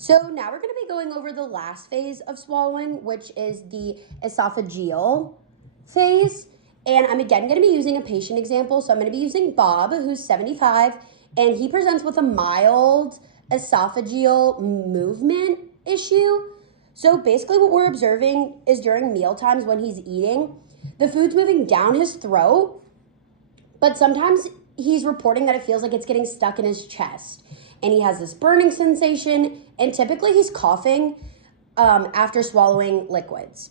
So now we're going to be going over the last phase of swallowing, which is the esophageal phase. And I'm again going to be using a patient example. So I'm going to be using Bob, who's 75, and he presents with a mild esophageal movement issue. So basically what we're observing is during meal times when he's eating, the food's moving down his throat, but sometimes he's reporting that it feels like it's getting stuck in his chest. And he has this burning sensation, and typically he's coughing after swallowing liquids.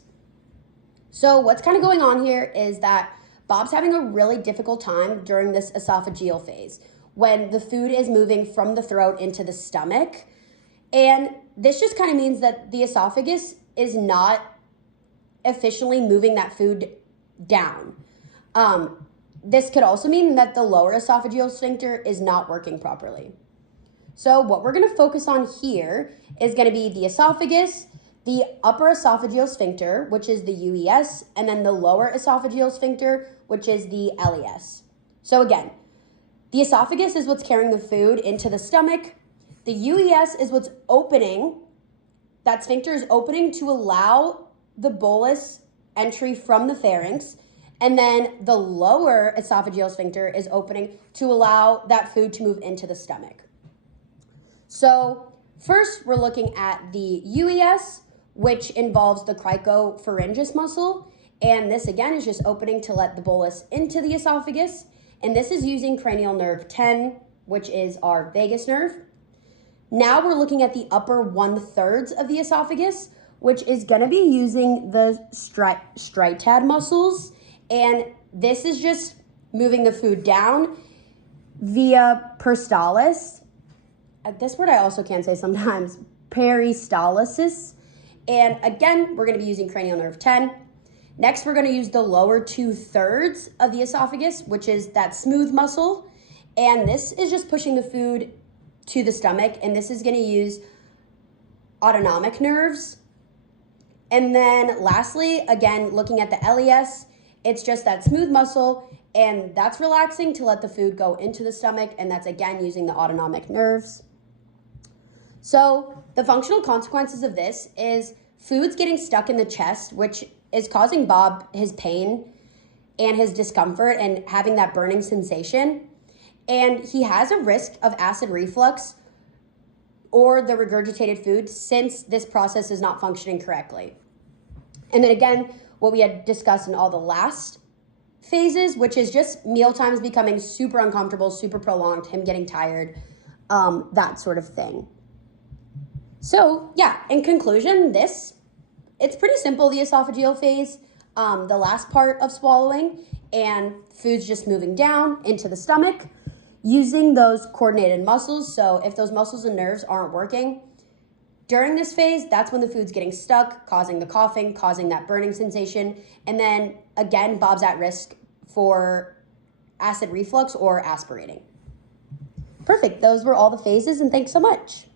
So what's kind of going on here is that Bob's having a really difficult time during this esophageal phase when the food is moving from the throat into the stomach. And this just kind of means that the esophagus is not efficiently moving that food down. This could also mean that the lower esophageal sphincter is not working properly. So what we're going to focus on here is going to be the esophagus, the upper esophageal sphincter, which is the UES, and then the lower esophageal sphincter, which is the LES. So again, the esophagus is what's carrying the food into the stomach. The UES is what's opening. That sphincter is opening to allow the bolus entry from the pharynx. And then the lower esophageal sphincter is opening to allow that food to move into the stomach. So first, we're looking at the UES, which involves the cricopharyngeus muscle. And this, again, is just opening to let the bolus into the esophagus. And this is using cranial nerve 10, which is our vagus nerve. Now we're looking at the upper 1/3 of the esophagus, which is going to be using the striatad muscles. And this is just moving the food down via peristalsis. This word I also can't say sometimes, peristalsis. And again, we're going to be using cranial nerve 10. Next, we're going to use the lower 2/3 of the esophagus, which is that smooth muscle. And this is just pushing the food to the stomach. And this is going to use autonomic nerves. And then lastly, again, looking at the LES, it's just that smooth muscle. And that's relaxing to let the food go into the stomach. And that's, again, using the autonomic nerves. So the functional consequences of this is food's getting stuck in the chest, which is causing Bob his pain and his discomfort and having that burning sensation. And he has a risk of acid reflux or the regurgitated food since this process is not functioning correctly. And then again, what we had discussed in all the last phases, which is just meal times becoming super uncomfortable, super prolonged, him getting tired, that sort of thing. So yeah, in conclusion, it's pretty simple, the esophageal phase, the last part of swallowing, and food's just moving down into the stomach using those coordinated muscles. So if those muscles and nerves aren't working during this phase, that's when the food's getting stuck, causing the coughing, causing that burning sensation. And then again, Bob's at risk for acid reflux or aspirating. Perfect. Those were all the phases, and thanks so much.